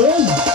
Thank you.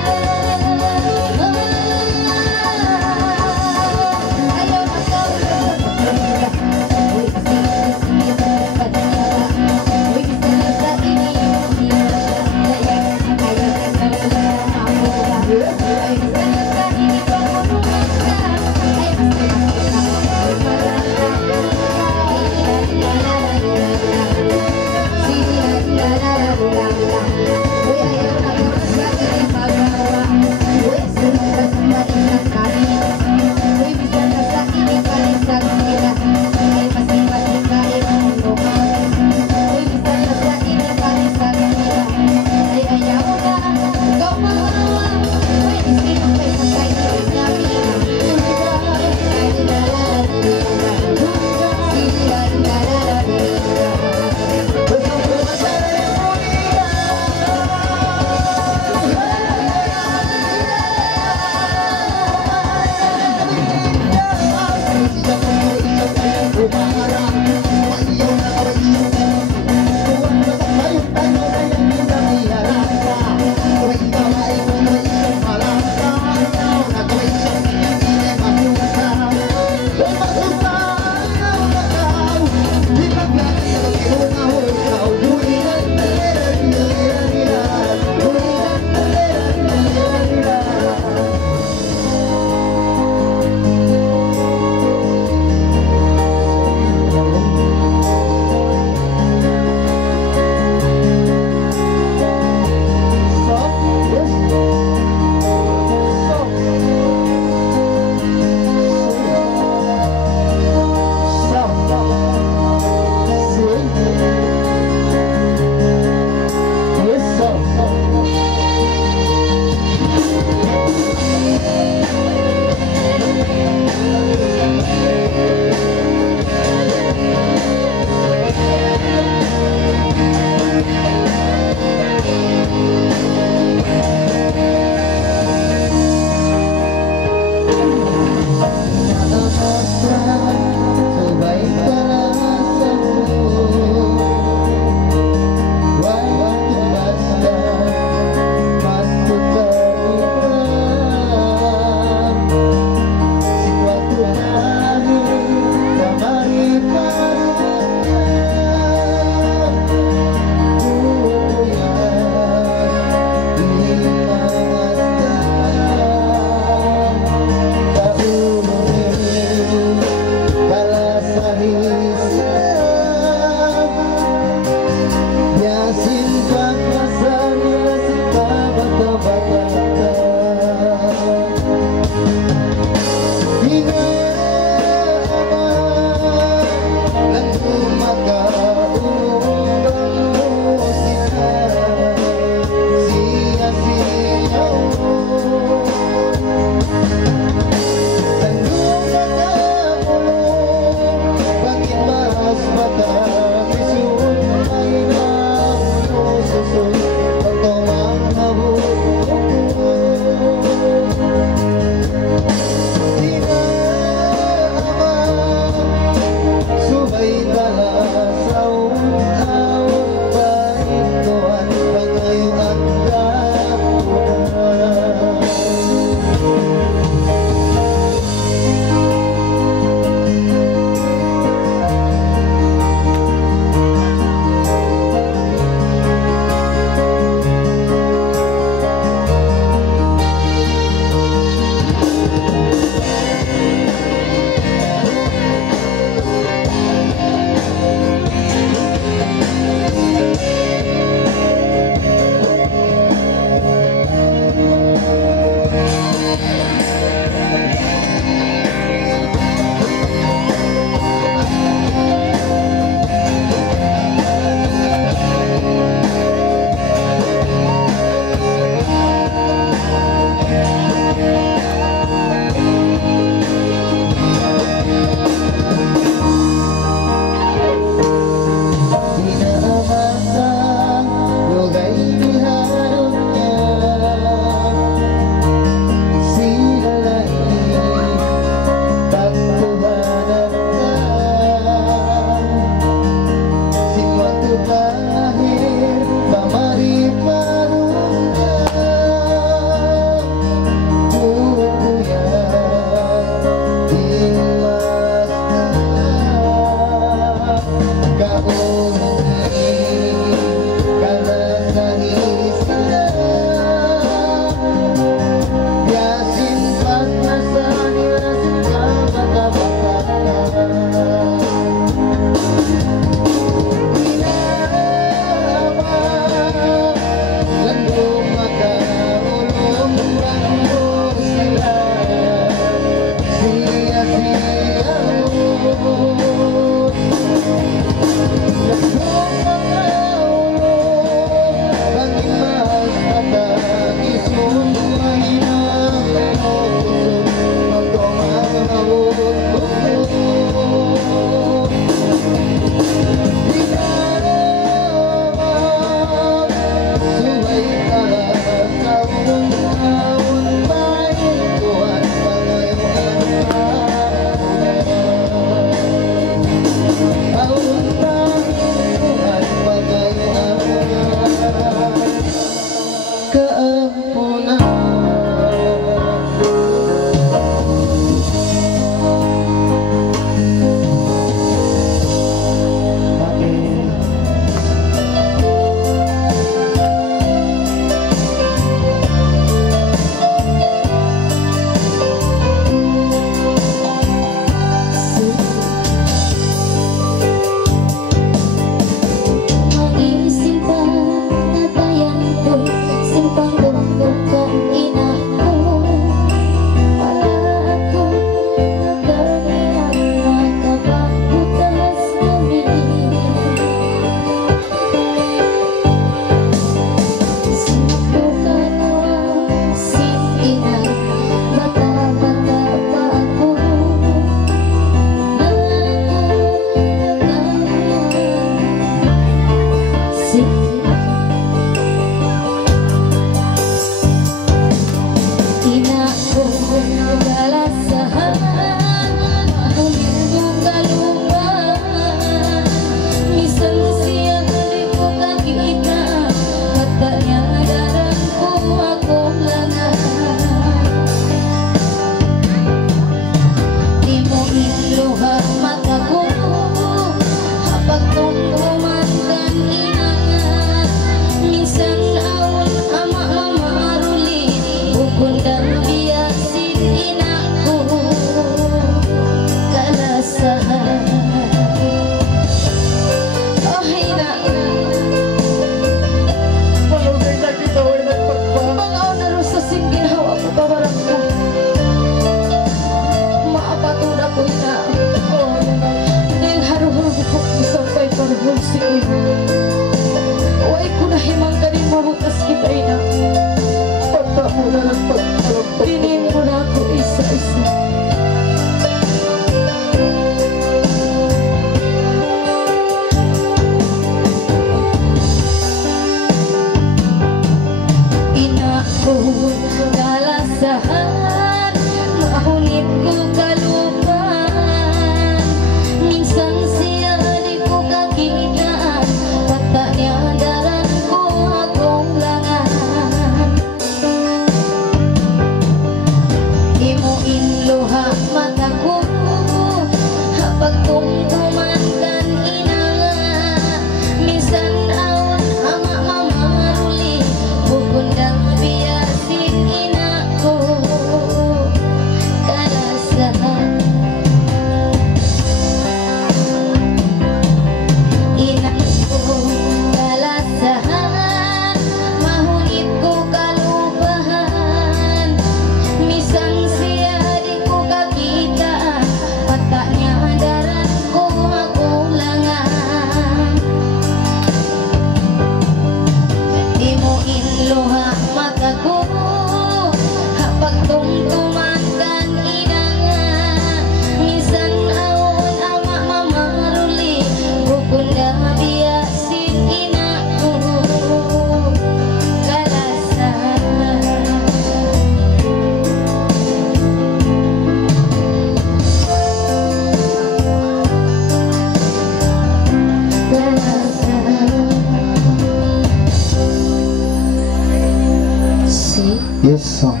song.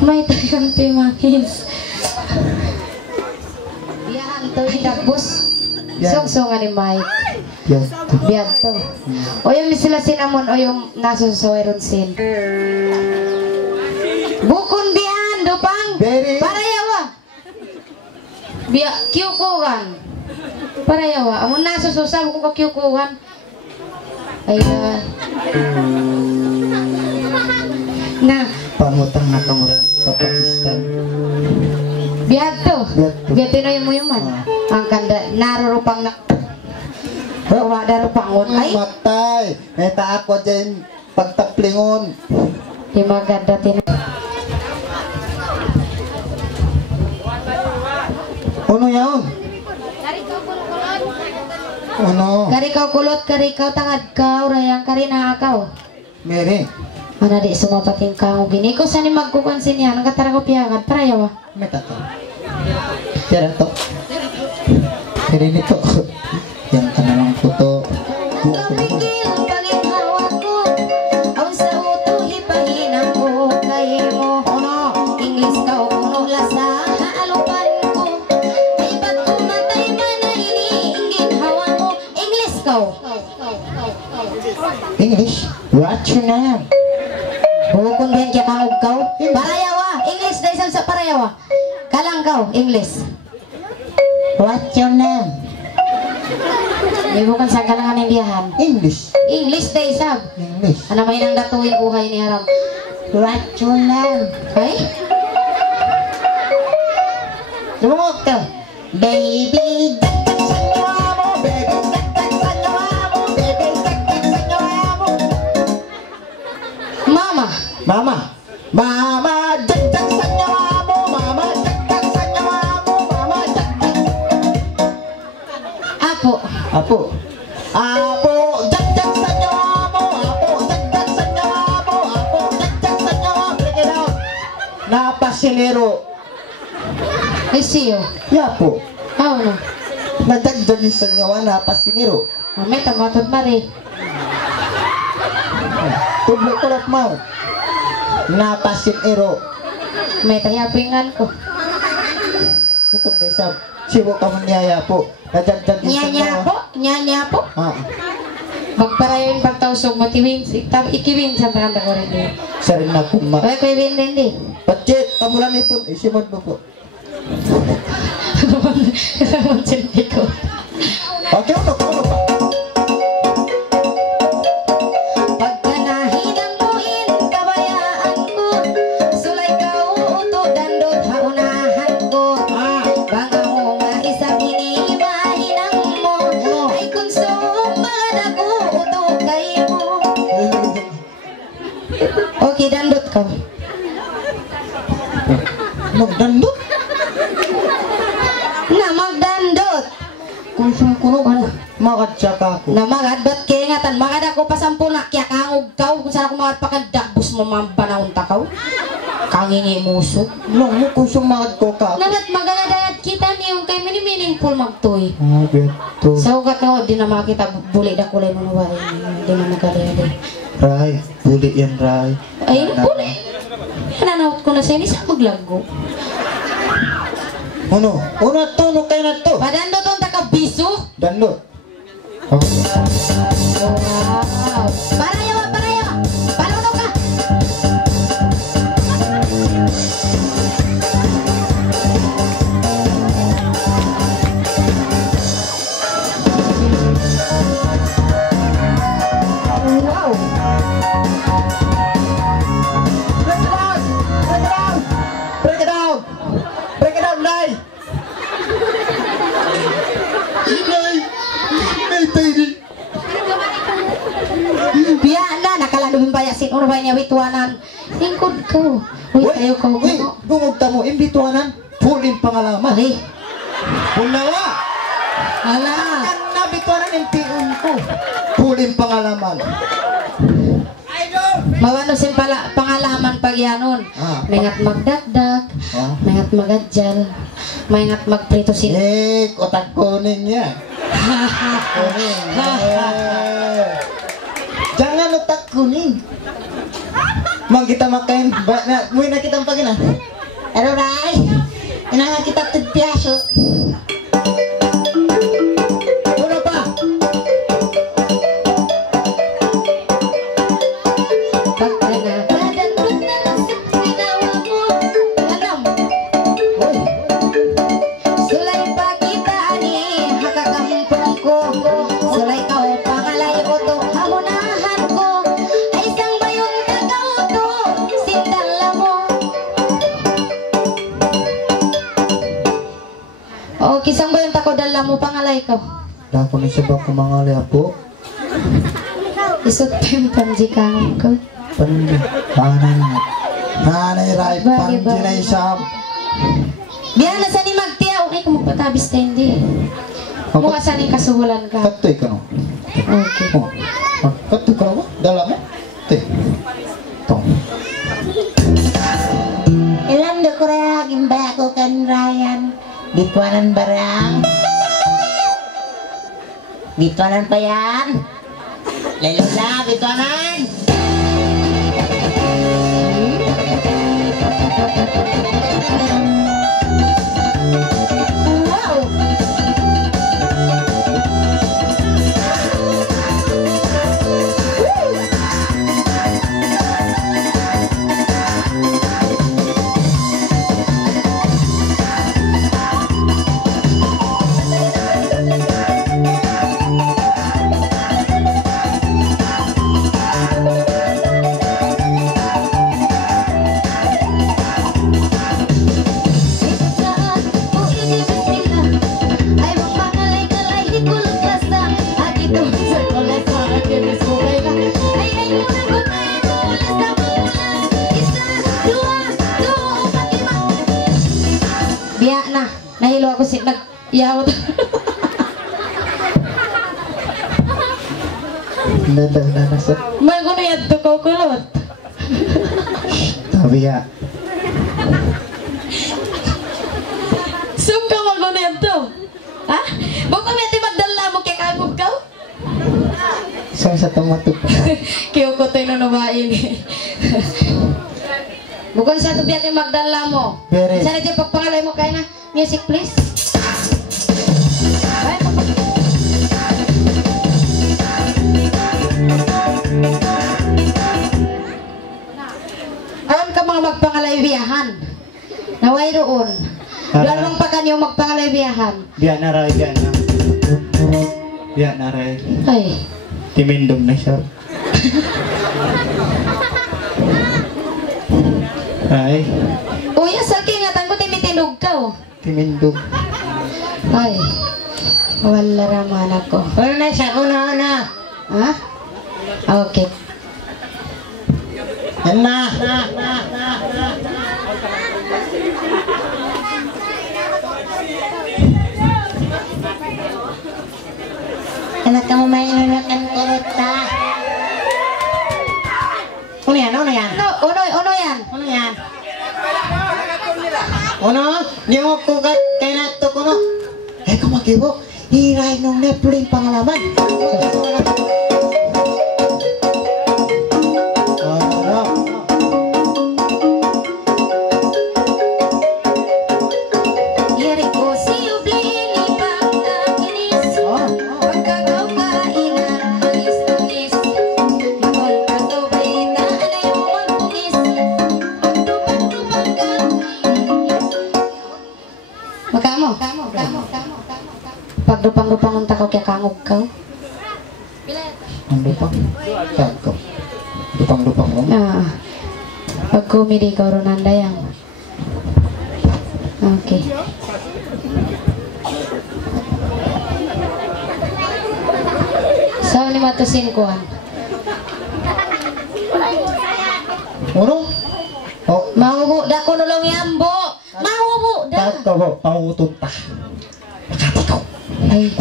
May tagang pimakis. Biyahan to idagos. Song-songan ni Mike. Biyan to. O yung sila sinamon o yung nasusuweron sin. Bukon biyan, dupang. Parayawa. Biya, kiyukuhan. Parayawa. Amon nasususa, bukong ka kiyukuhan. Ayan. Na. Pangutang na kamurang Pakistan. Biyan to. Biyan tinoy mo yung man. Ang kanda, narurupang na. Wala rupangon. Ay. Matay. Neta ako dyan pagtaplingon. Di maganda tinoy. Ano yan? Ano? Karikaw kulot, karikaw tangad ka, rayang karinakaw. Mary. Mana di sumapating kang gini ko sani magkukonsin yan, nagkatara ko piyagad, parayawa. May tato. Tira to. Tira nito. Yan ka na lang po to. Tumigil palit hawa ko, aun sa uto hipahinang ko, kaya mo. Ano? English ka o puno lasa, haalupan ko. Ay ba't kumatay ka na iniinggit hawa mo, English ka o. English? What's your name? Bukon ba yan kaya kang ugkaw? Parayawa, English dahil sa parayawa. Kalangkaw, English. What's your name? May bukan sa kalangan ng diyahan. English. English dahil sab. English. Ano may nang datuin uhay ni Haram? What's your name? Ay? Lumamok ka. Baby, dagdag sa nyawa mo. Baby, dagdag sa nyawa mo. Baby, dagdag sa nyawa mo. Mama. Mama. Mama, dagdag sa nyawa mo. Mama, dagdag sa nyawa mo. Mama, dagdag. Apo. Apo. Apo, dagdag sa nyawa mo. Apo, dagdag sa nyawa mo. Apo, dagdag sa nyawa mo. Break it out. Napasinero. Ay siyo. Yapo. Aw no. Nadagdag sa nyawa, napasinero. May tamatod mari. Tublo kulot mo. Napasinero. May tayapingan ko. Bukod na isa. Siwo ka mo niyaya po. Nadagdag sa Nyanya nyawa. po. Nyanya po. Ah. Magparayon pagtausog mo tiwin. Ikiwin sa parang ko rin din. Sa rin na kuma. Ay ko iwin din di. Patjit, kamulan ipon. Isimod mo po. Kasamang sindi ko. Okay, uno pa. Pagka nahidang buhin, kabayaan ko. Sulay ka uuto, dandot haunahan ko. Baka mo nga isang iniibahinang mo. Ay kung sumad ako, uto kayo mo. Okay, dandot ka. Magdandot. Na magdandot. Kung kuno ka na. Makatsaka ko. Na magad, ba't kaya ngatan? Magad ako pa sampu na kaya kangog ka. Kung saan ako magad pakadabos mo mambanahon takaw. Kangingi muso. Lang mo kung sumagad ko ka. Nalat magaladayat kita niyo kay meaningful magtoy. Ah, beto. Sa ugat nga, di na makita buli na kulay mo nawain. Di na magalayad. Ray, buli yan, Ray. Ay, buli. Nanawat ko na sa ini sa maglago. Ano? Una to, no kayo na to. Padando tong takabiso. Dandot. Oh. Wow. Parayawa, parayawa. Panuno ka. Wow. Break it down! Break it down, Ray! Ray! May tiny! Biya na, nakalalubing payasin. Urbay niya, wituanan. Lingkod ko. Uy, tayo ko. Uy, bungog ta mo, imbituanan. Pulin pangalaman. Ay, Punawa! ala. Kan nabituanan yung piun ko. Pulin pangalaman. Mawano sin pala pangalaman pag yanon. Mengat magdagdag, mengat magadjal, mengat magprito sin. Otak kuning niya. Kuning. Jangan otak kuning. Mang kita makan, mui na kita pagin na. Ano ray? Ina nga kita tagpiaso. Uno pa. Kisang ba yung tako dala mo pangalay ko? Dako ni siya ba kumangali ako? Isot pa yung panjikang ko. Pandi. Hanay ray Bagi, panji na isam. Biyan na sa ni Magtiaw. Ay, kung magpatabis na hindi. Mukha sa ni kasuhulan ka. Katoy ka no? Okay. Oh. Katoy ka no? Dala mo? Te. Tong. Ilan do ko rin gimbay ako kan Ryan. Dituanan barang. Dituanan pa yan. Lalo na, dituanan. Wow. Nahilo ako si nag-yawat. Nasat. May ko na yan to kulot. Tabi ya. Sum ka mag na yan to. Ha? Baka may ti magdala mo kaya kagog ka? Isang sa tomato. Kiyo ko tayo na nabain. Bukan sa tubi at magdala mo. Very. Sana ito pagpangalay mo kaya na. Music please. Awan ka mga magpangalay biyahan. Naway roon. Lalong pa kanyo magpangalay biyahan. Biya na ray, biya na. Biya na ray. Ay. Timindom na siya. Ay. Uya, salki nga tangko timitindog ka oh. Timindog. Ay. Wala raman ako. Ano na siya? Una. Ha? Okay. Yan na. Anak kamu main unakan kurita. Ano yan? Uno yan. Ano yan? Ano? Di mo ko kay nato ko no. Eh kumakibo. Hiray nung nepling pangalaman. Pagdupang-dupang unta ko kaya kangog ka. Ang dupang? Cakep. Dupang-dupang mo? Ah. Pag kumidi ka ronanda yang. Okay. Saan ni matusin kuan? Ano? Oh, Mahubo da ko nulong yambo. Mahubo da. tato pangutun ta. Makatikaw. Ay.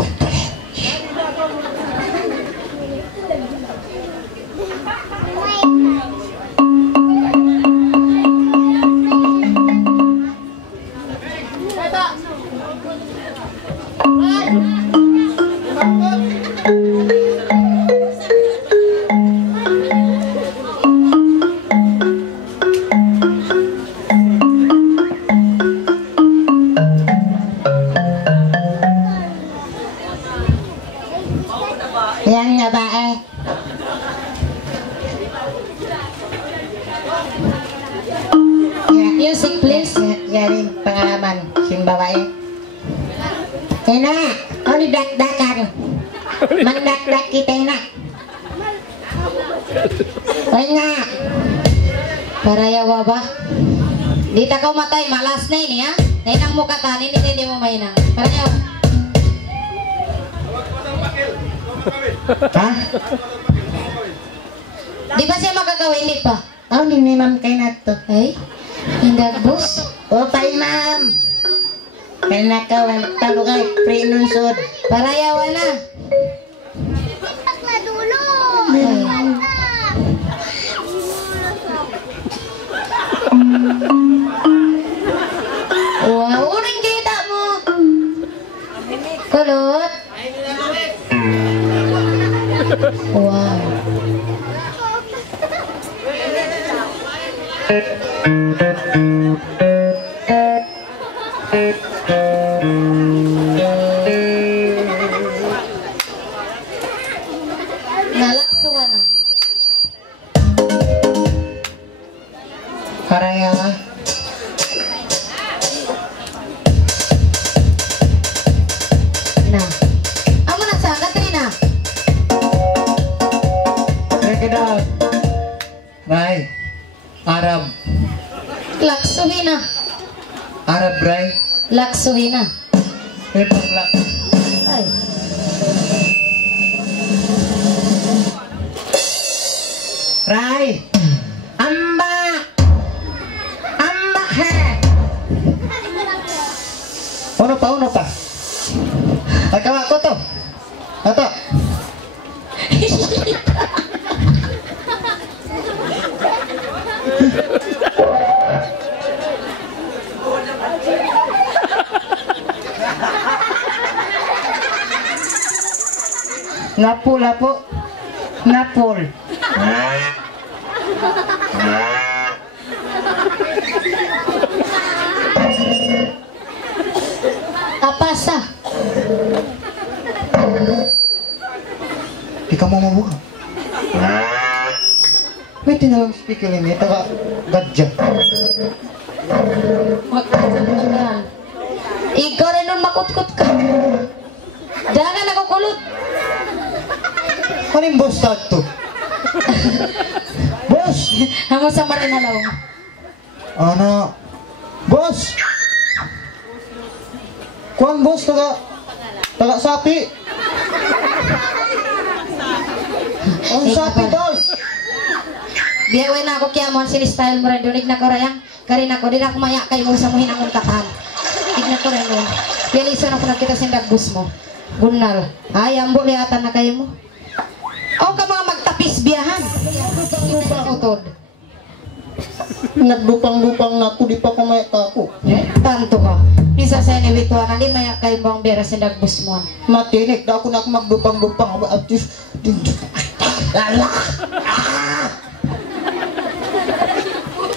Music please. Garing pengalaman sing bawae. Enak, oh didak-dakan. Mendak-dak kita enak. Enak. Paraya wabah. Dita kau matai malas na ini ya. Nainang mo katanin hindi mo mainang. Paraya. Hah? Di ba siya magagawin di pa? Oh, ninimam kay nato. Ay, hindag bus. Oh, pa imam. Kaya nakawan talo kay pre-nunsod. Parayawan na. Ay. Wow, uring kita mo. Kulot. Wow. Nalaksuhan na. Karaya. Na. Amo na sa Katrina. Check it out. Bye. Arab. Laksuhin na. Arab, Bray. Laksuhin na. Paglak. Ay. Ray. Amba. Amba he. Uno pa. Tagawa ko to. Ato. Napul. Kapasa. Di ka mau mabuka. May tinawag speaker ini, taga gadja. Magkasabunan. Ikaw rin nun makutkot ka. Jangan ako kulot. Ano yung boss to? Boss! Hamo sa marinalaw. Ano? Boss! Kuang boss, taga sapi. Ang sapi, boss! Biya na ako kaya mo style mo rin. Dunig na ko rin. Karin ako. Di na ako maya kayo mo sa muhin akong katan. Tignan ko rin nun. Pialisan ako nagkita sindag bus mo. Gunal. Ay, ambo lihatan na kayo mo. O ka mga magtapis biyahan. Lupang utod. Nagdupang-dupang na ako, di pa kumaya ako. Tanto ka. Minsan sa inibituan na di maya kayo bang bera sindag bus mo. Matinik, da ako na ako magdupang-dupang. Lala!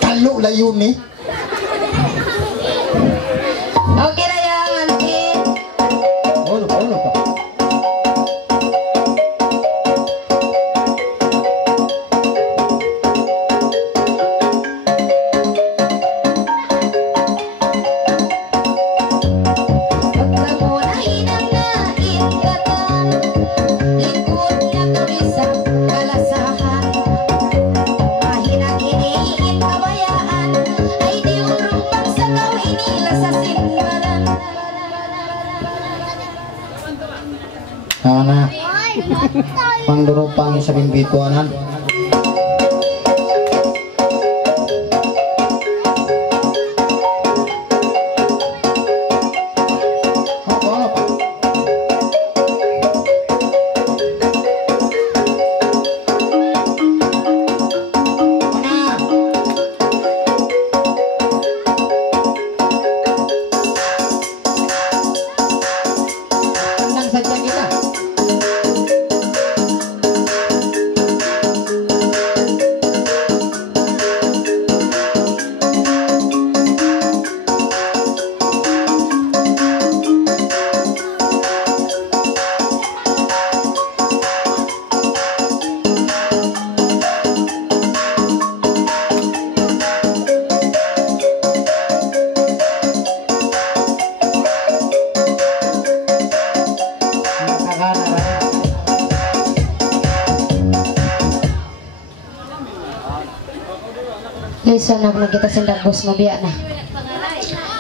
Talo la yun eh. Okay na yan, auntie. Ulo pa. Ana, pangdurupang sa bimbituanan. Listen na na kita sindag bos mo biya na.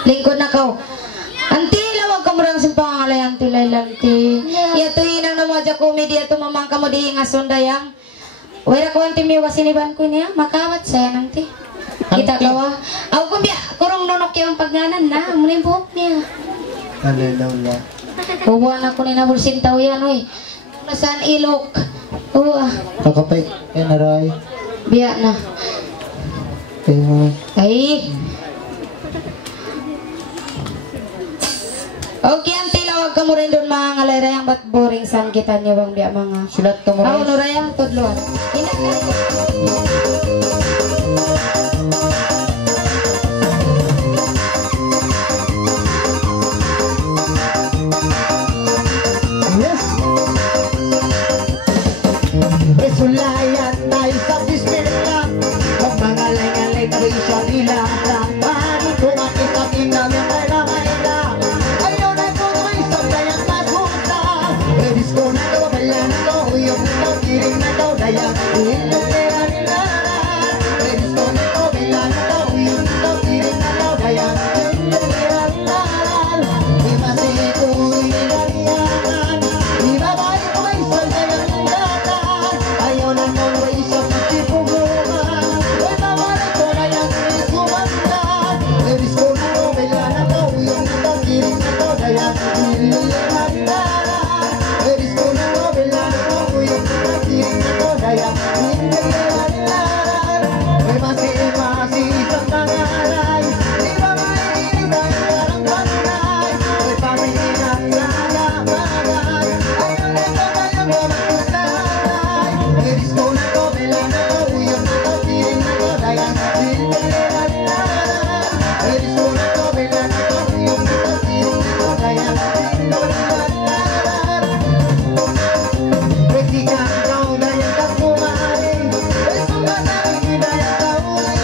Lingkod na kau. Anti lawag ka mo lang simpangalay anti laylanti. Ya to inang na mo dya komedi ato mamang ka mo di nga sundayang. Wala ko anti miwa siniban ko niya makawat saya nanti. Kita kawa. Aw ko biya kurong nonok yung pagganan na muna yung buhok niya. Alalaula. Bubuan ako ni nabulsin tao yan oy. Nasaan ilok? Uwa. Kakapay. Yan naray. Biya na. Ay. Okay, anti lawag ka mo rin doon mga ngalayarayang ba't boring san kita niyo bang biya mga. Sulat ka mo rin. Ako nurayang tudluan. Yes. Resulayan tayo sa bisbirla. Kung mga lay-alay tayo siya nila. Paano kung aking kaping namin ay namayla. Ayaw na ko may sabdayang masunta. Pwedis ko na to, wala na to. Yung ito, kiring na to. Daya, ilong nila nila. Pwedis ko na to, wala na to. Yung ito, kiring na to. Daya, ilong nila nila. Di masito, inilariyanan. Di babay ko may sabdayang datan. Ayaw na ko may sabdayang uy, mamalit ko na yan, sumandan. Pwedis ko na to, wala na to. Yung ito, kiring na to. Daya, ilong nila nila. Pwedis ko na to, wala na to. Yung ito, kiring na to. Daya, ilong nila nila. May masi-masi isang pangaray. Di ba mainit ang parang panay? May pamihinang nalabagay. Ayaw na to, kaya mo magkusanay. Pwedis ko na to, wala na to. Yung ito, kiring na to. Daya, ilong nila nila. Pwedis ko na to, wala na to. Yung ito, kiring na to. Daya, ilong nila nila. Pwede kang ikaw na yung kapumarin. Pwede kong masabi na yung kaulit.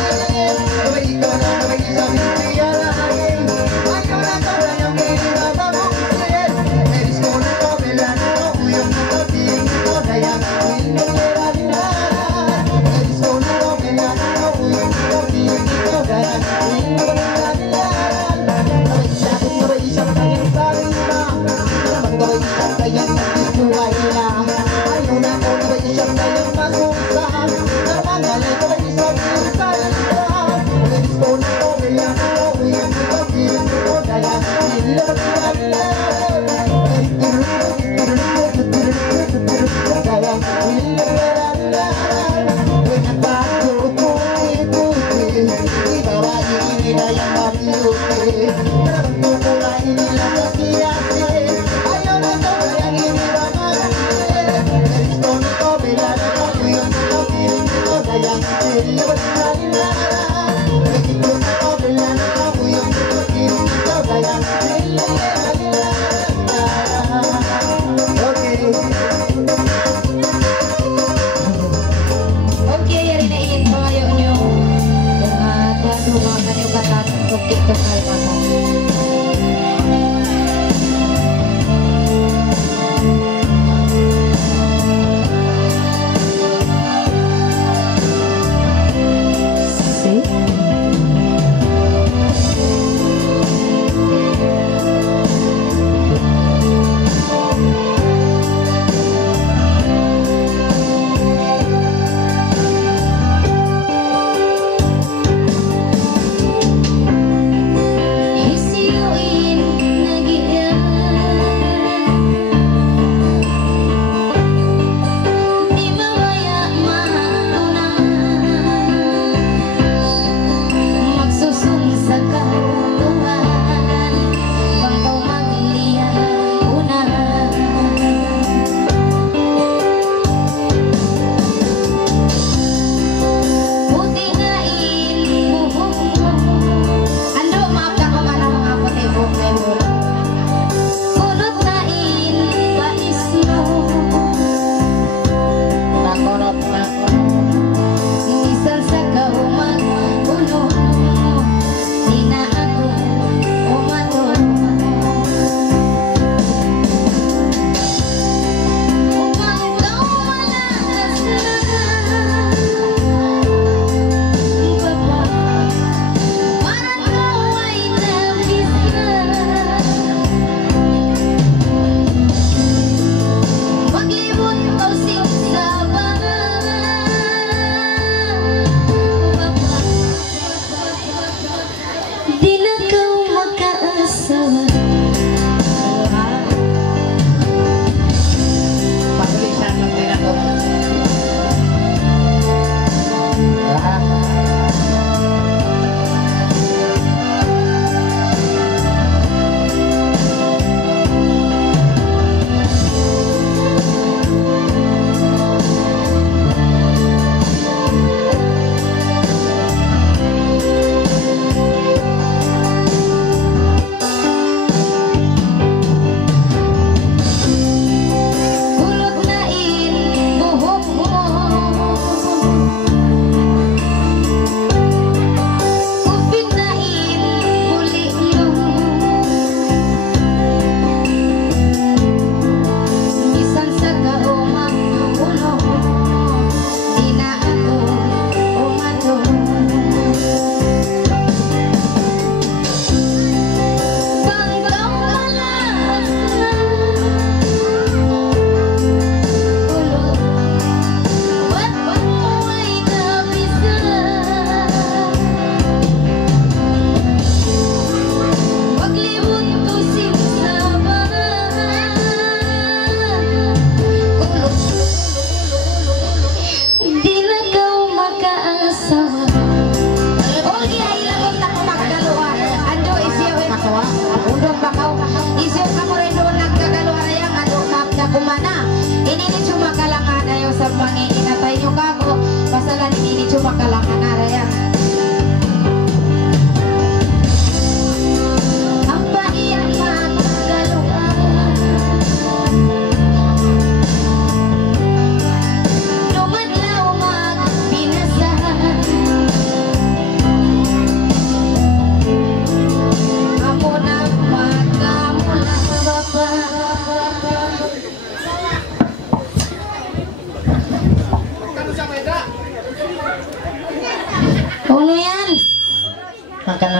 Sabay ikaw na sabay isang piyalahin. Ayaw na to na yung pinababuksin. Pwede ko na to, wala na to. Yung ito, kiring na to. Daya, ilong nila nila. Pwede ko na to, wala na to. Yung ito, kiring na to. Daya, ilong nila nila. Sabay isang kanyang sarima. Sabay isang kanyang buhay na. Ayaw na ko na isang kayang masusa. Namangalay ko isang salita. Pwede ko na to, wala na to. Yung ito, kiring na to. Daya, ilong nila nila. Daya, ilong nila nila. When nagbago ko ikuti, ibawa ini na yung mabiyuti. Naramdo ko na inila sa siyasi. Ayaw na to, kaya hindi ba mag-isi. Pwede ko na to, wala na to. Yung ito, kiring na to. Daya, ilong nila nila. Pwede ko na to, wala na to. Yung ito, kiring na to. Daya, ilong nila nila. Okay. Okay, yari na iin pa ngayon nyo. Tuhan rumah kan yung katat. Bukit tukal mata.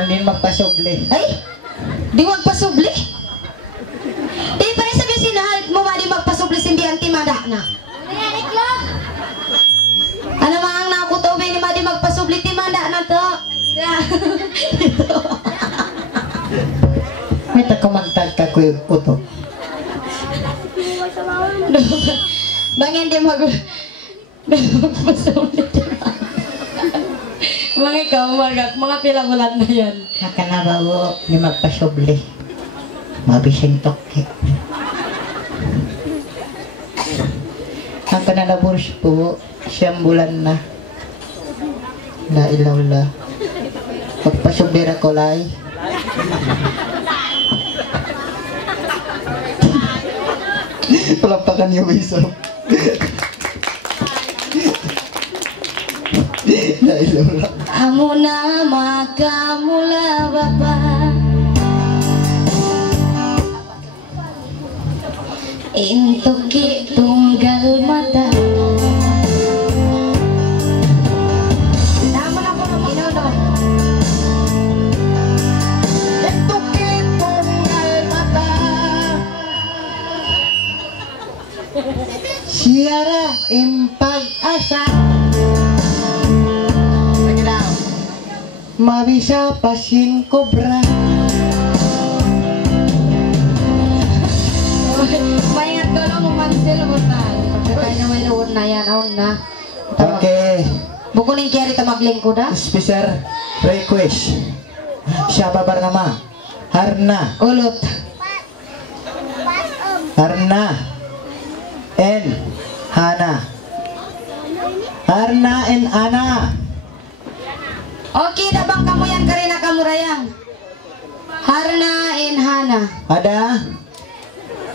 Ano din magpasubli. Ay, di magpasubli. Di pa rin sabi sinahal mo ba di magpasubli simbihan timada na. Ano mga ang nakutobe ni Madi magpasubli timada na to. May takumagtag ka kuya uto. Bangin di magpasubli timada. Mga ikaw, mga pila bulan na yan. Nakanabawo ni magpasubli. Mabising toke. Ang kanalaburs po, 9 bulan na. Nailaw la. Magpasubli ra ko lay. Palapakan yung isa. Nailaw la. Amo na makamula bapa. Intuki tunggal mata. Tama na po ng inono. Intuki tunggal mata. Siara impag-asa. Mabisa pasin kobra. Maingat ko lang umansil mo na. Pagkakay na may luon na yan. Aon na. Okay. Buko ni Kerry ta maglingkod ha? Special request. Siya babar nama. Harna. Ulot. Harna. And Hana. Harna and Ana. Okay, dabang kamu yan karina kamurayang. Harna and Hana. Ada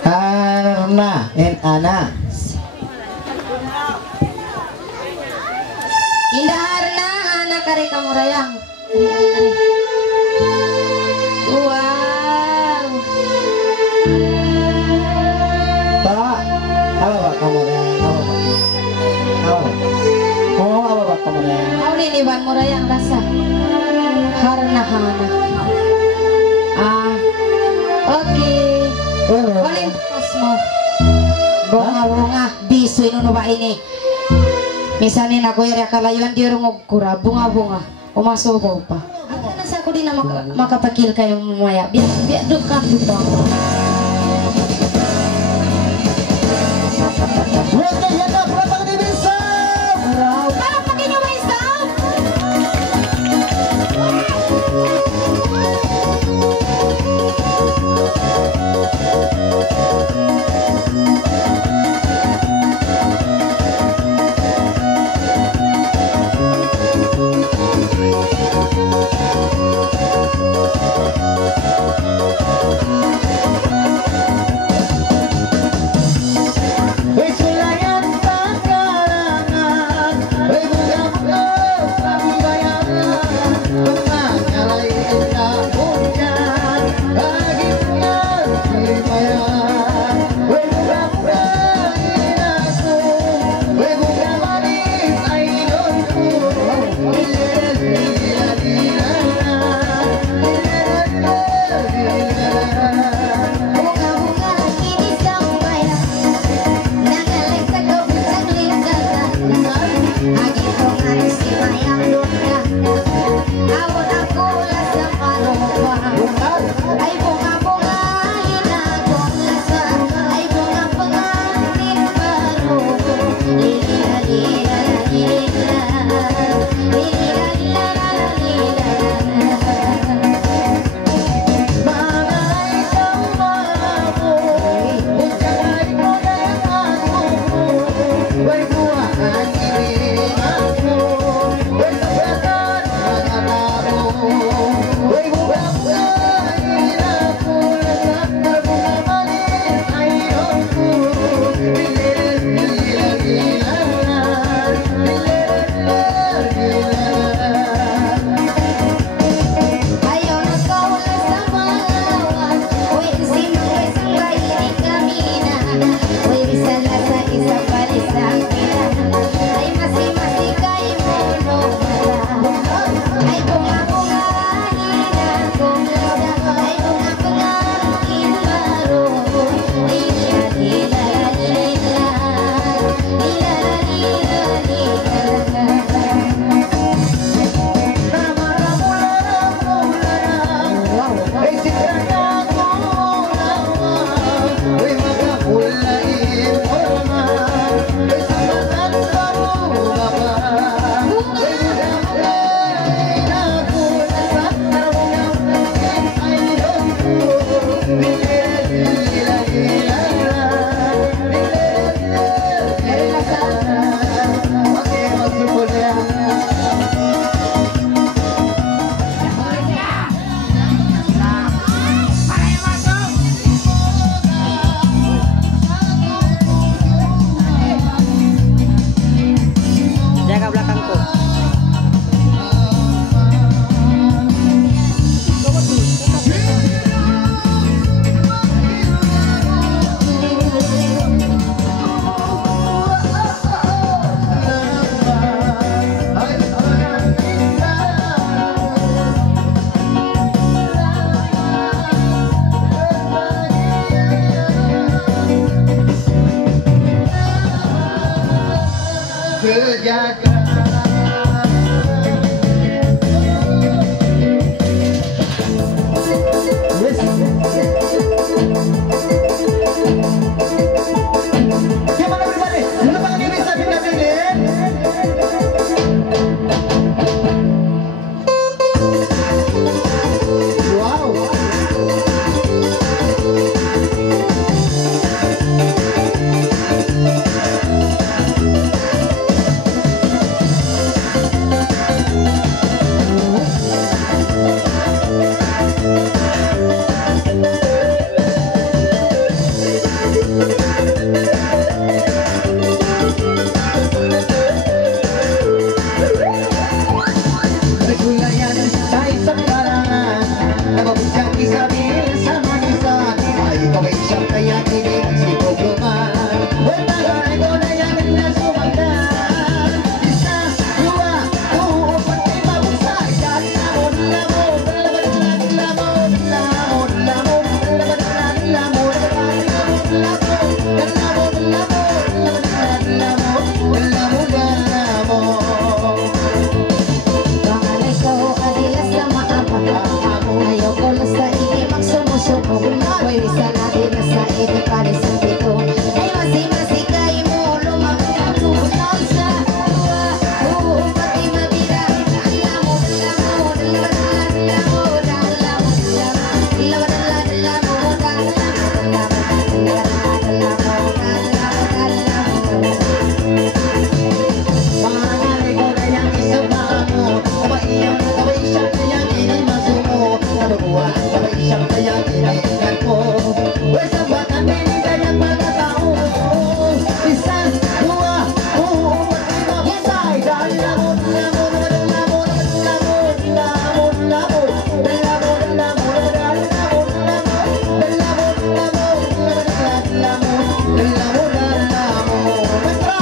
Harna and Ana. Indah Harna, Hana kari kamurayang. Wow. Pak, apa pak kamu ya? Apa pak? Apa? Oh, apa pak kamu ya? Kau ni Iban murayang rasa. Harna Hana. Ah, okay. Olympus mo. Bunga-bunga. Biso ino ba ini? Misanin ako area kalayuan di rumog kura. Bunga-bunga. Umasubaw pa. Ako na sa ako din na makapakil kayo mamaya. Biya dukat dito. Welcome ya berapa di bisa? Parang pati nyo ba isa? Sulayan tangga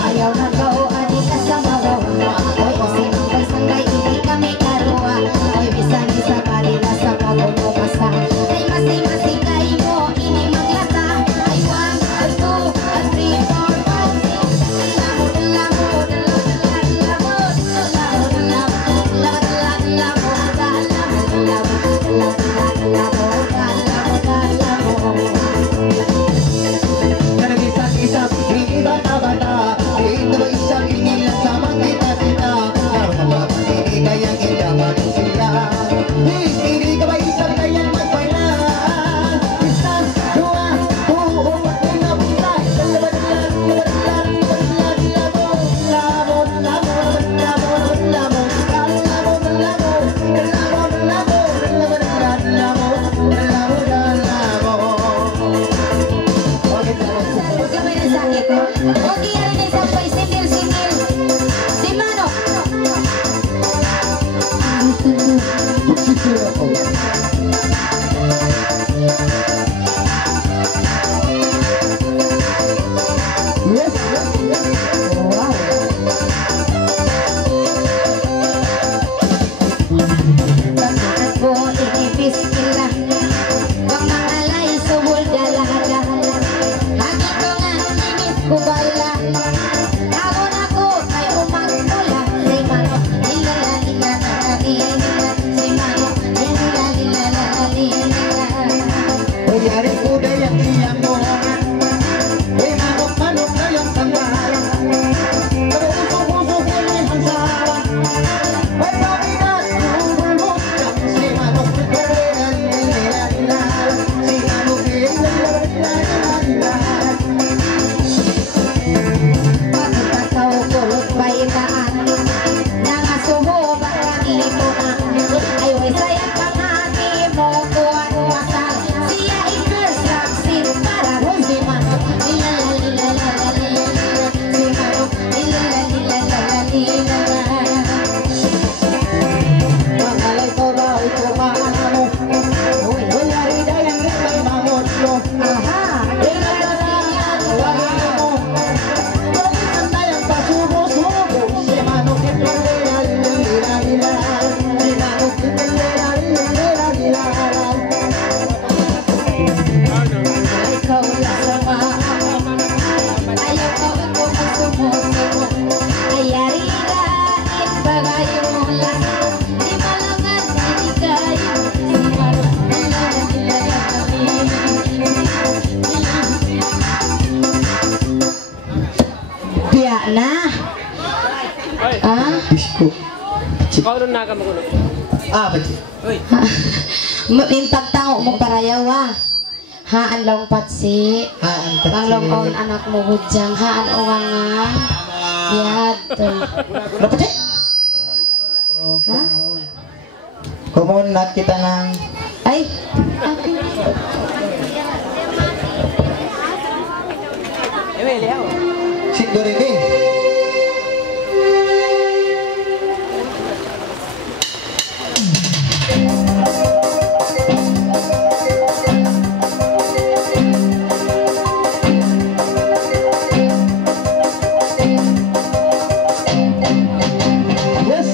Ayaw na kau adi ka sa mawawa. Oy, sinong pagsangkay hindi kami karuwa. Oy, bisan-bisa kalila sa magulo basa. Ay masing-masing kayo mo ini maglata. Ay 1, 2, 3, 4, 5, 6. Nag-isang-isang, hindi bata-bata. Ito ba isang inilang samang kita-kita? Karong mga hindi kayang ilaman sila. Please, hindi ka ba isang kayang magpaila? Isa, dua, buo, lima, buntay. Huwag ka may nasakit. Huwag iyarin sampay singil-singil. Si Mano. Ako inipis kila. Kang maalay subol dalaga. Hagi ko nga inis ko bala. Ako na ko ay umagmula. Si Mano, lila-lila-lila-lila. Si Mano, lila-lila-lila-lila. Uyari ko na yung iyang mo. Manok-manok na yung tangalan. Pero uso-uso ko na yung hansaran. May pabigat kung bulbot ka. Si manok lila-lila-lila. Si manok lila-lila-lila. Pagkataw kulot baitaan. Nangasuho barang ito na. Ay way sayang pangati mo kuwan wasal. Siya i-curse lang sin para si Mano. Lila-lila-lila-lila. Si Mano, lila-lila-lila-lila. Pangalay ko ba ay kumano? Uyari na yung rin mamot mo. Aha, Pinagdadaan, wala mo. Balikan na yung pasubo-subo. Si manok lila-lila-lila. Si manok lila-lila-lila. ikaw lang sama. Ayaw ko ako masumusumo. Ayari lain bagay mo lang. Di malangan hindi kayo. Si Mano, Piya na. Ah? Disco. Kau rin nakam ko. Ba't? Uy, Mintag tango mo parayaw ah. Haan long patsi. Panglong kaon anak mo hudyang. Haan uwang nga. Biyad to. Dapat eh? Ha? Kumunat kita ng... Ay. Emily, ako. Siguro din. Yes.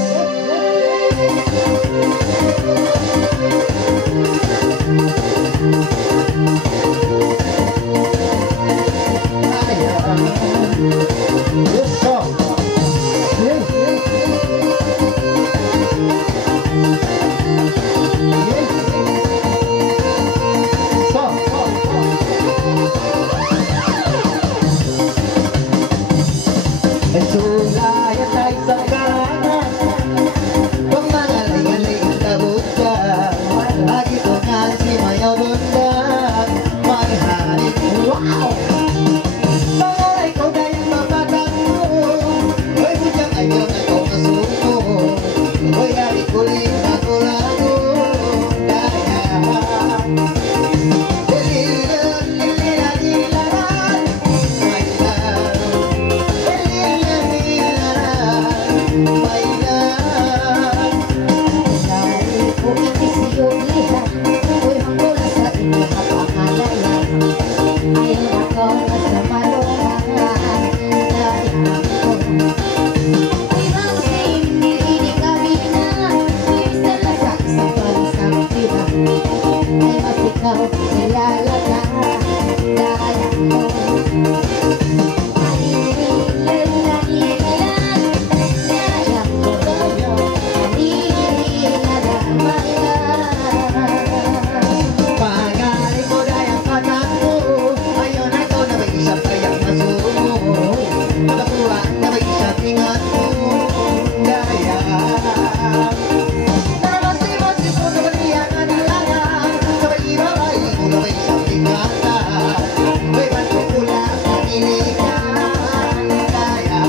masih-masih pun beriangan hilangan sabay ibabay ulo ay isang tingkatan may bantu pula kanilikan kaya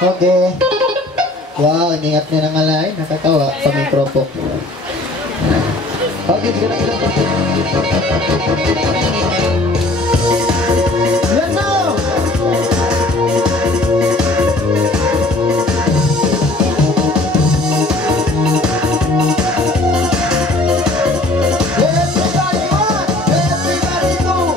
Oke. Wow, niatnya nang lain nakatawa sa mikrofon. Oke, segera kita. Yan na! Everybody one, everybody two.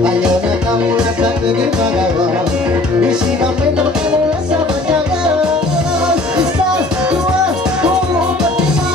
Ayaw na kang nasa tigil magawa. Isi mamay na mula sa manyaga. Isa, dua, upat, lima.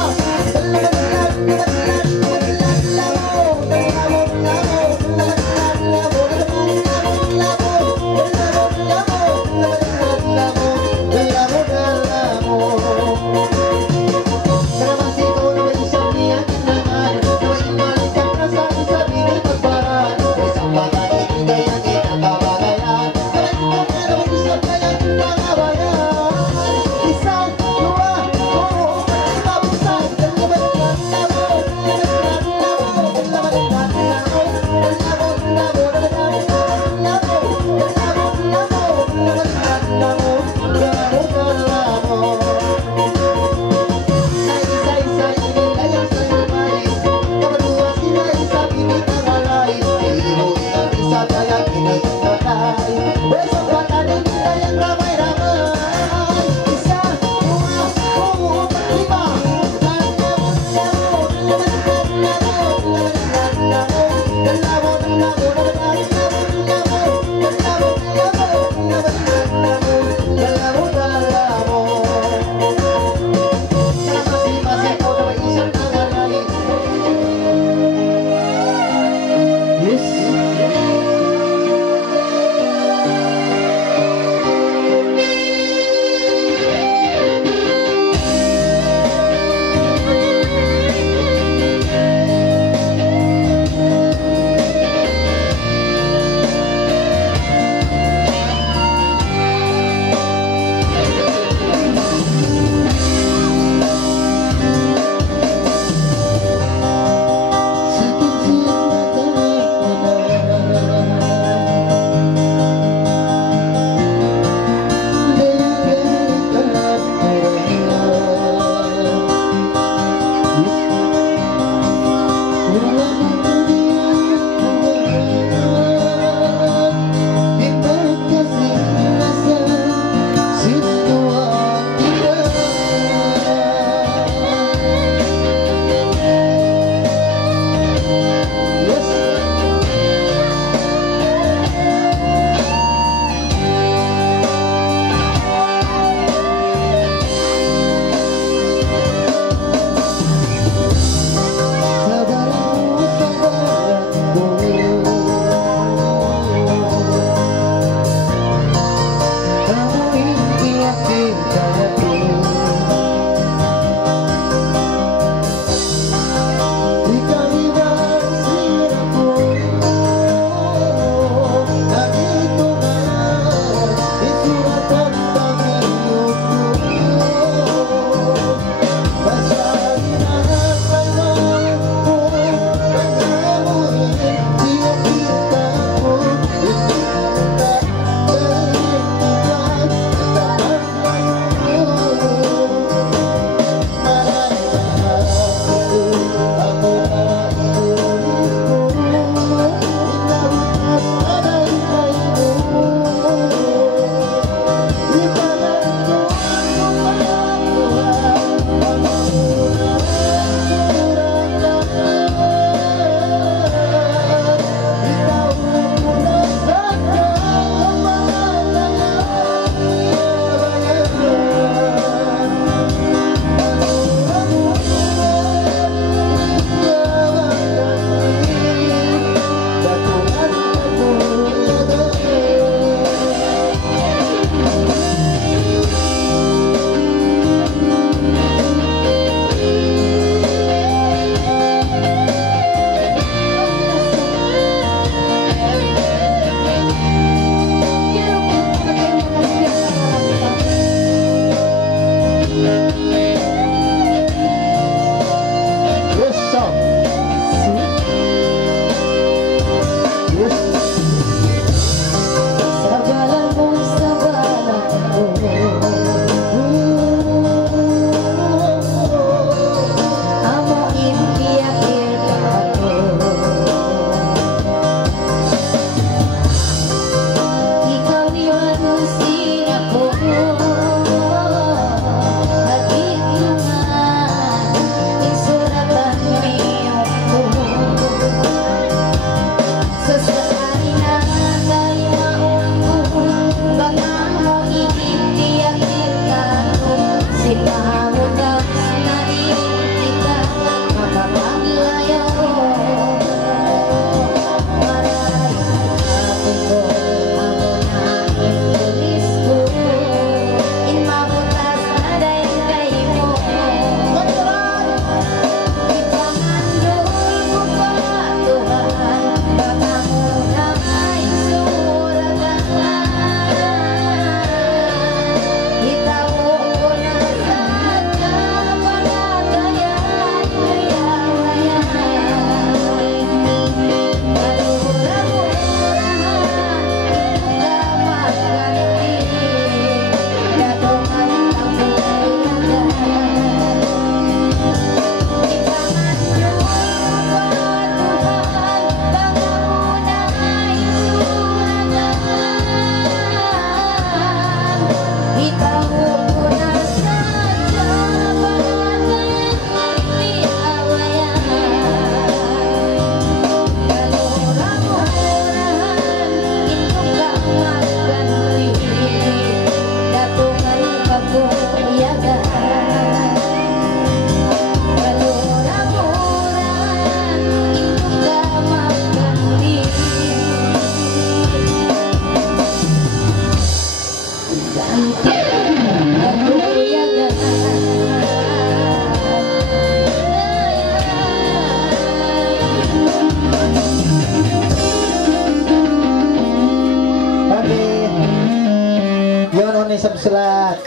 nih subslat.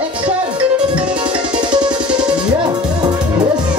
Action. Ya. Yes.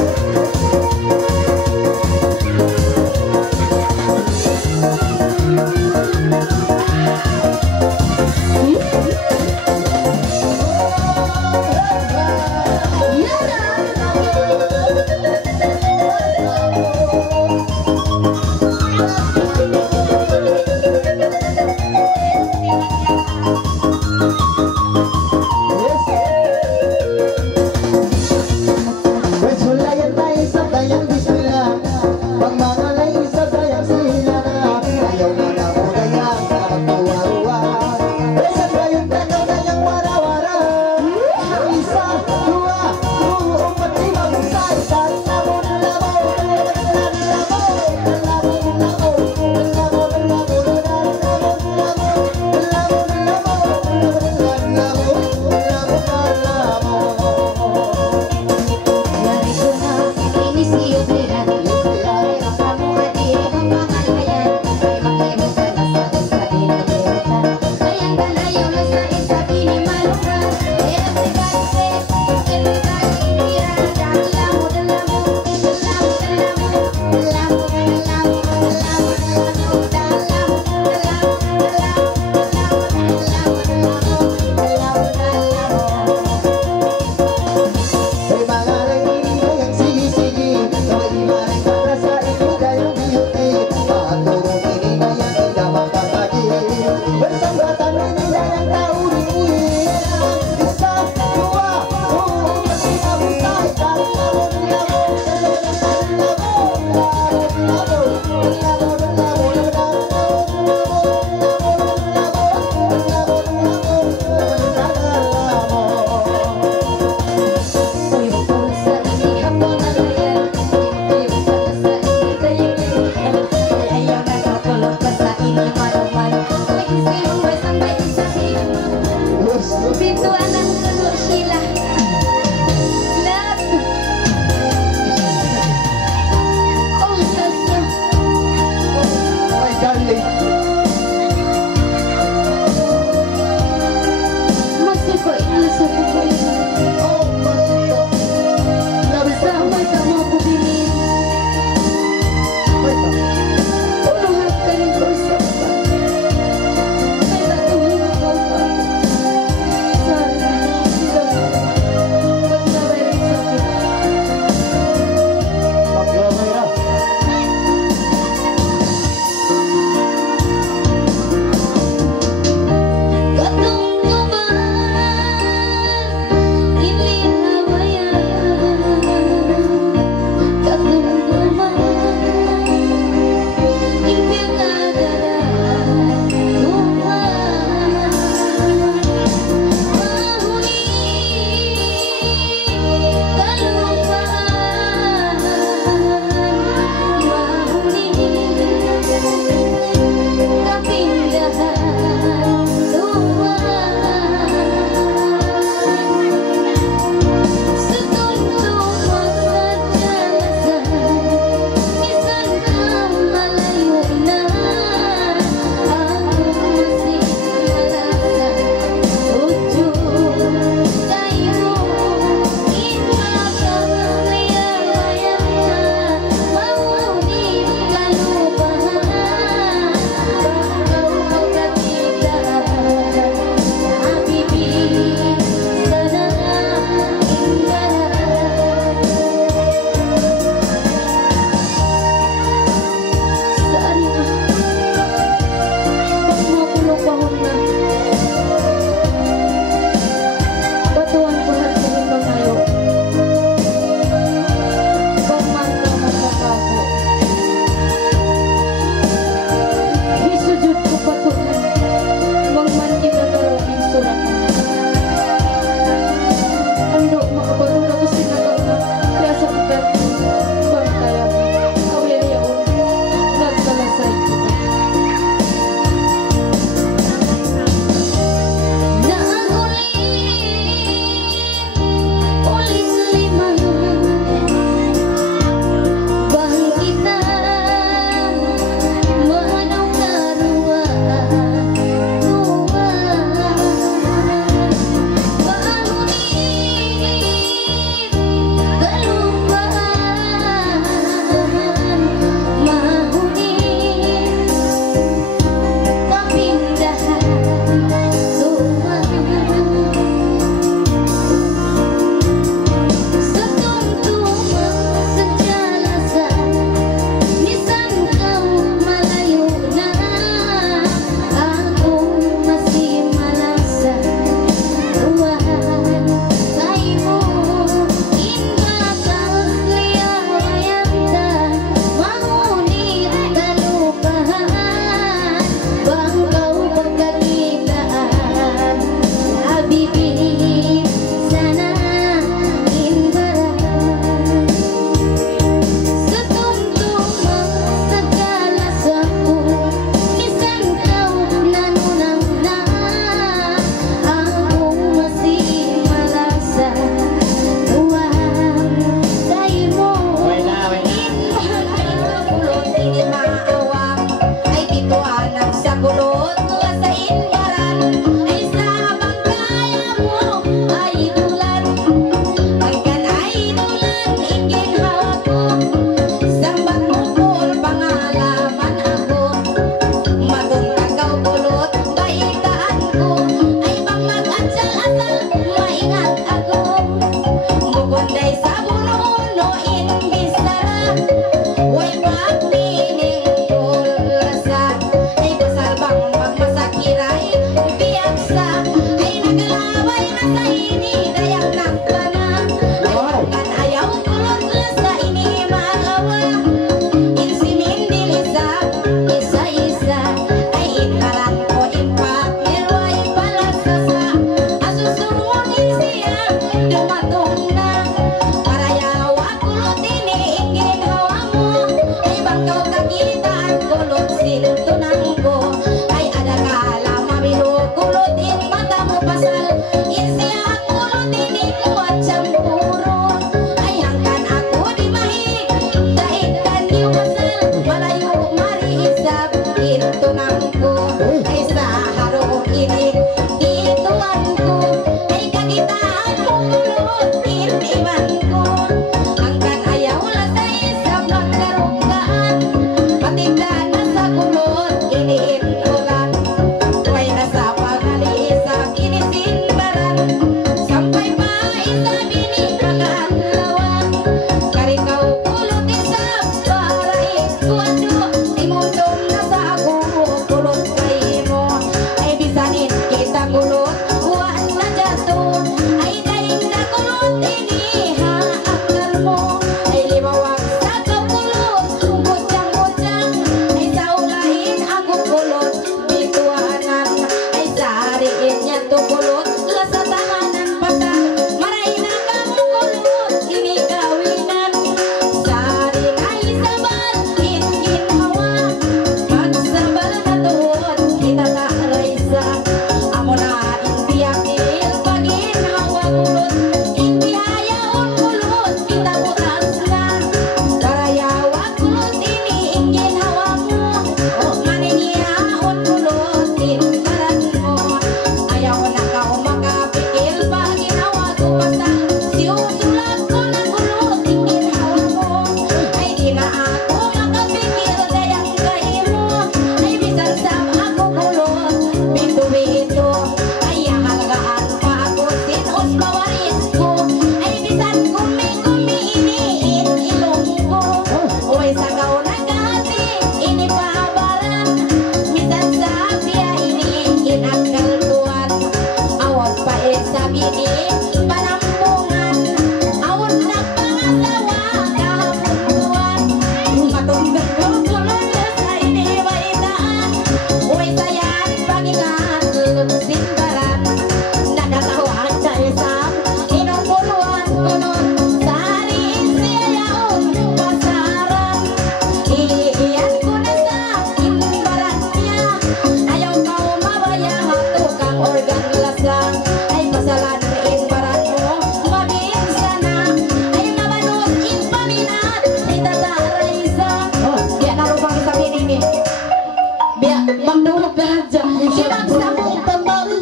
magdulog belanja. Di magsabong.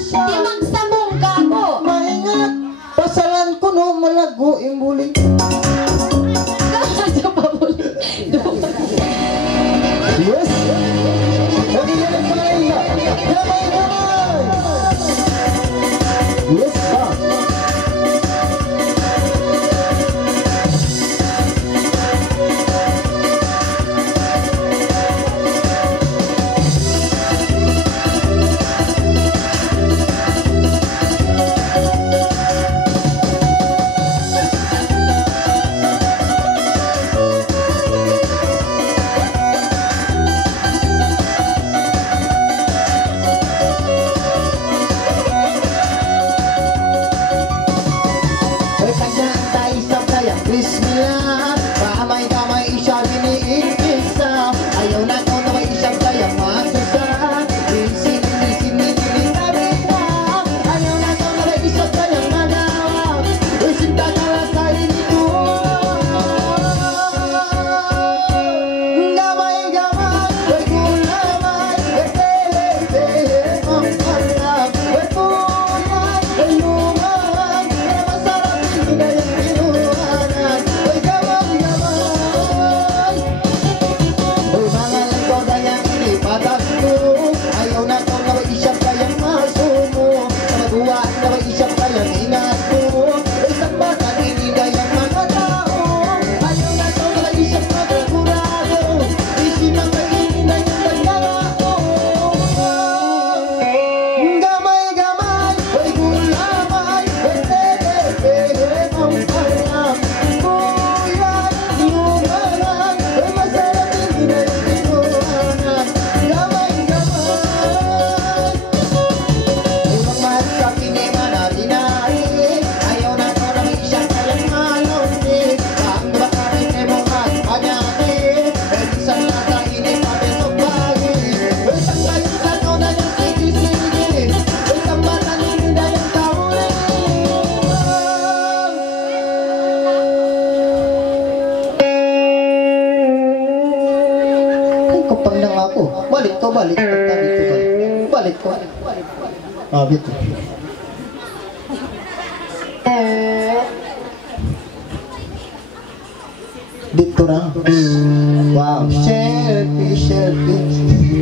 Di magsabong ka ako. Maingat, pasalan ko no malago imbuli. Kaya pa muli. Yes. Lagi yan ang pahinga. Gamay, gamay. Yes, sir. Bismillah, kamay-kamay siya iniimpisa. Ayaw na ko na may isang kaya masusa. Sini-sini-sini sabi na. Ayaw na ko na may isang kaya manawa. Isinta ka lang sa inito. Gamay-gamay, may gulamay, may tele-tele, ang harap. May tunay, may lumahan, may masarap hindi na yung pinuhan. Oy gamay-gamay, oy mga lingkod na yang inipatas ko. Ayaw na ko na may isang kayang masumo. Nagawa na may isang kayang ingat ko. Isang bata ninigayang mga tao. Ayaw na ko na may isang magagurado. Isinang kainin na yung dagdaga ko. Gamay-gamay, oy gulamay, oy tele-tele, ang harap. Kuyan, lumahan, oy masarap hindi na yung pinuhanan. Gamay-gamay, ibang mahal sa pinema na rinari. Ayaw na ko na may isang kayang malunti. Ang bakari kay mo magpanyaki. Isang lata inipabesok bagi. Isang kayo sa ko na yung sige-sige. Isang bata ninda yung tahunan. Ay, kupang lang ako. Balik ko, balik. Balik ko, balik. Balik ko. Ah, dito. Dito na. Wow. Selfie, selfie.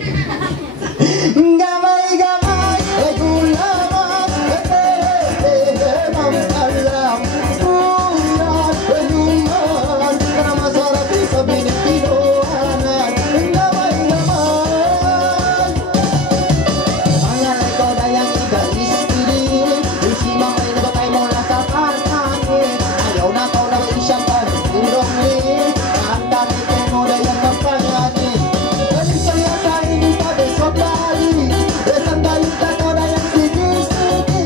Gamay-gamay, ay gulaman, ay tele-tele, mamalam. Uyan, ay lumahan, na masarap sa binipinohanan. Gamay-gamay, mga lingkod na yang igalis-ilis. Isimang may nabatay mo na sa panangin. Ayaw na ko na may isang pag-ulong-lis. Ang dami kayo mo na yang magpanganin. Galing saya sa hindi sabi sa bali. Isang balita ko na yang sige-sige.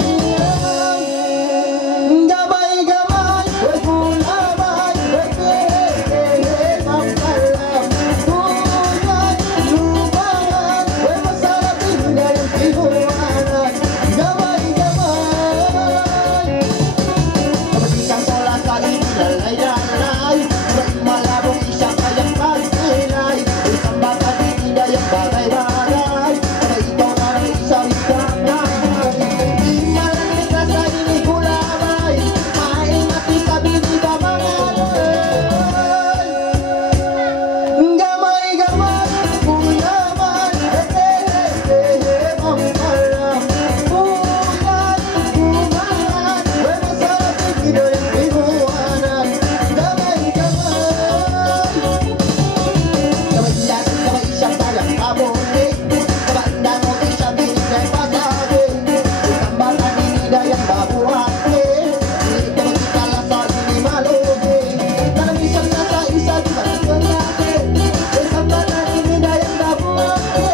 Gamay-gamay, ay gulamay, ay tele-tele, mamalam. Tunay, lumahan, ay masarap din na yung pinuhanan. Gamay-gamay, kabatikang sola sa inilalay-lalay. May malabong isang kayang pagkilay. Isang bata din yung bagay-bagay. May ikaw na may isang bagay. Di malamig ka sa inigulamay. Maingat isabi di ka mangalay. Gamay-gamay, gulaman, tele-tele, mamalam. Uyan, lumahan, ay masarap din na yung pinuhanan. Gamay-gamay, kabayan, kabay isang talang kabunik. Kabandang mo isang binigay pasagin. Isang bata ninidayang babuhati. Ito magkikala sa inimalugi. Karamisan na sa isa di balikan natin. Isang bata ninidayang babuhati.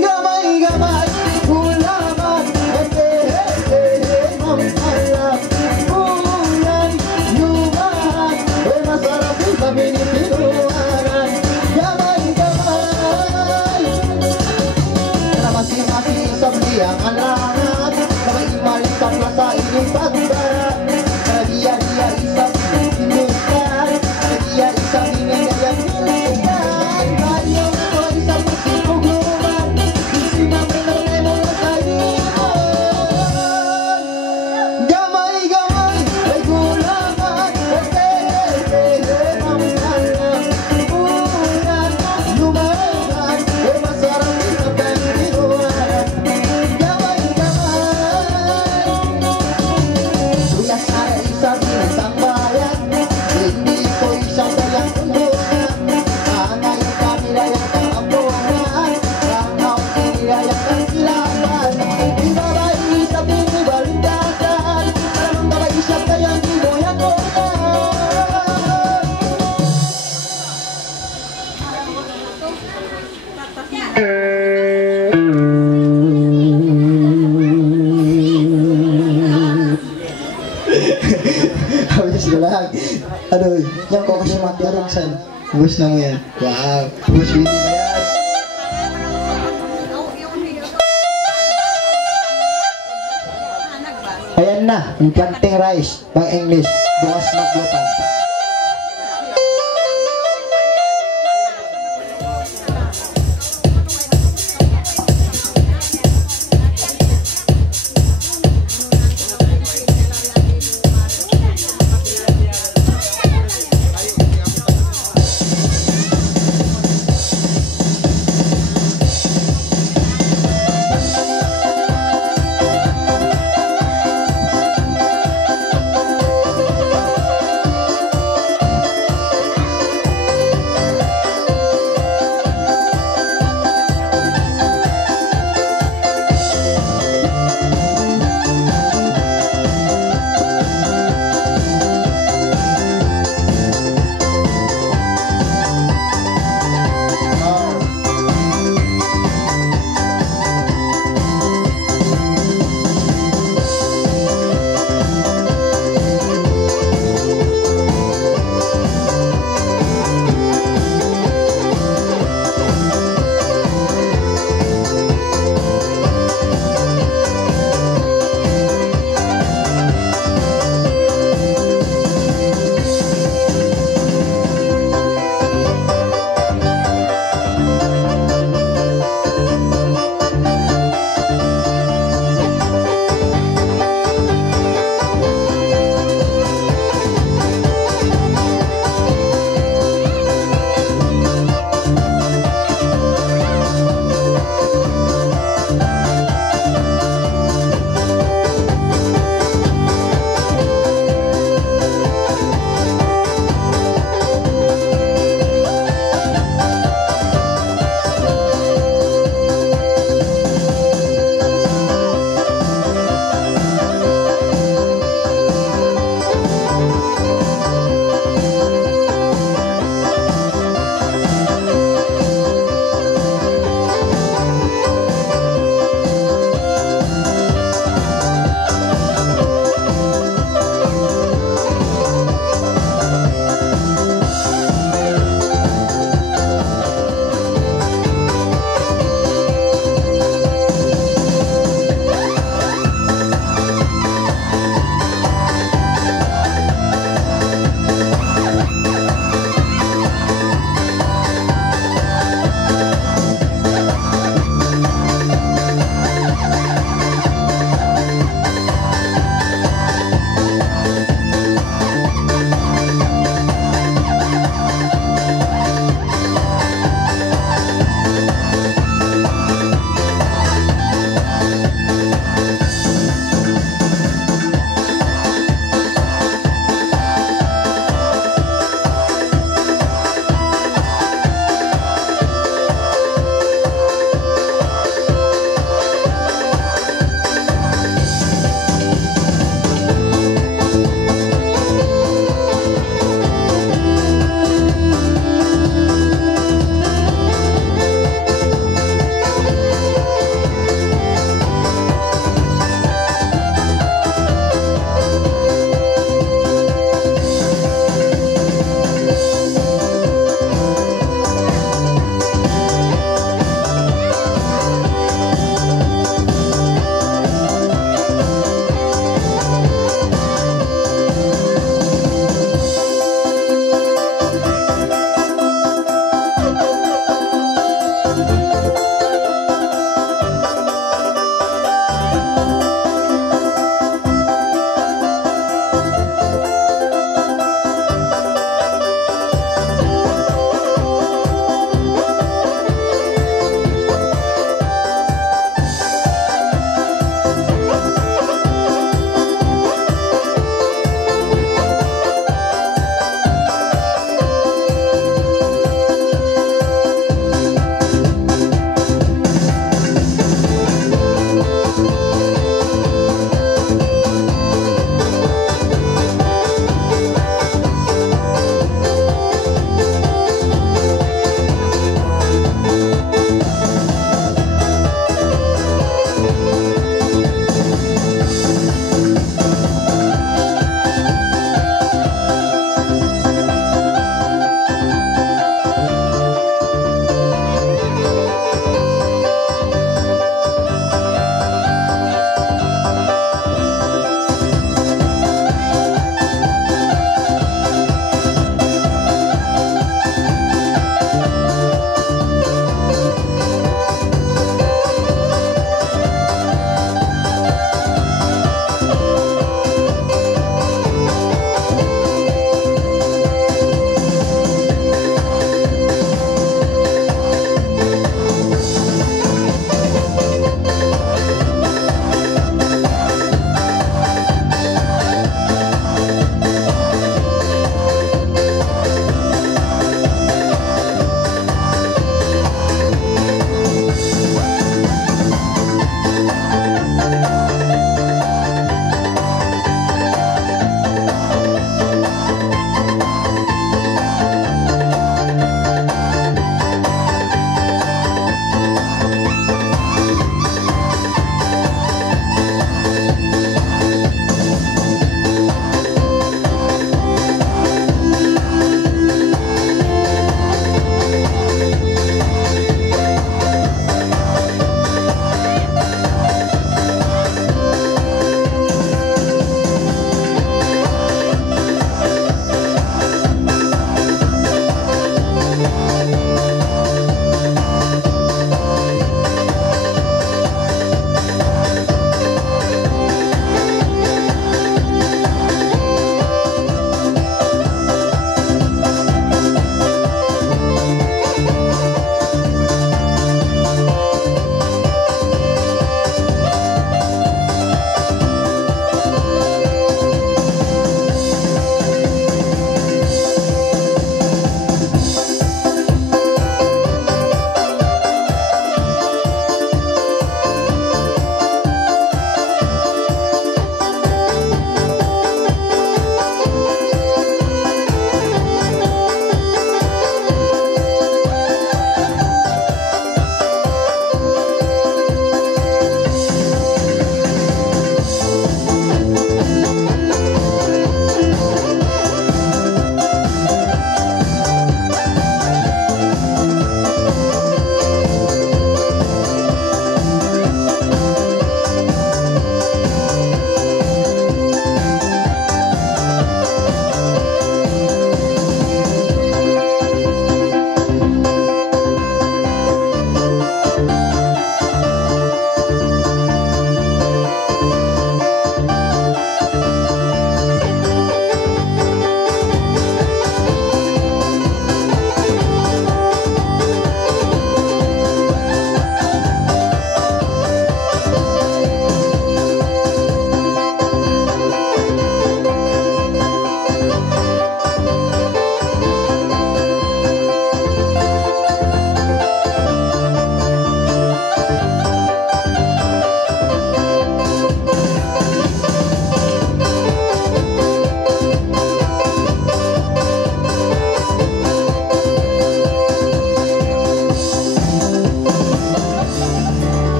Gamay-gamay, gulaman, ay tele-tele, mamalam. Uyan, lumahan, ay masarap din sa binipinuhanan. Gamay-gamay, na masing-masing isang liyang alangan. Na may imalitan na sa inyong pagbarat. Nagiya-giya isang pinukan. Nagiya isang inigayang nilikan. Ayaw na ko isang Habis ko lang. Aduh, yang kau kasih mati orang san. Bus na mo yan. Wow, bus Winnie na yan. Ayan na, yung planting rice, pang English, bukas maglutan.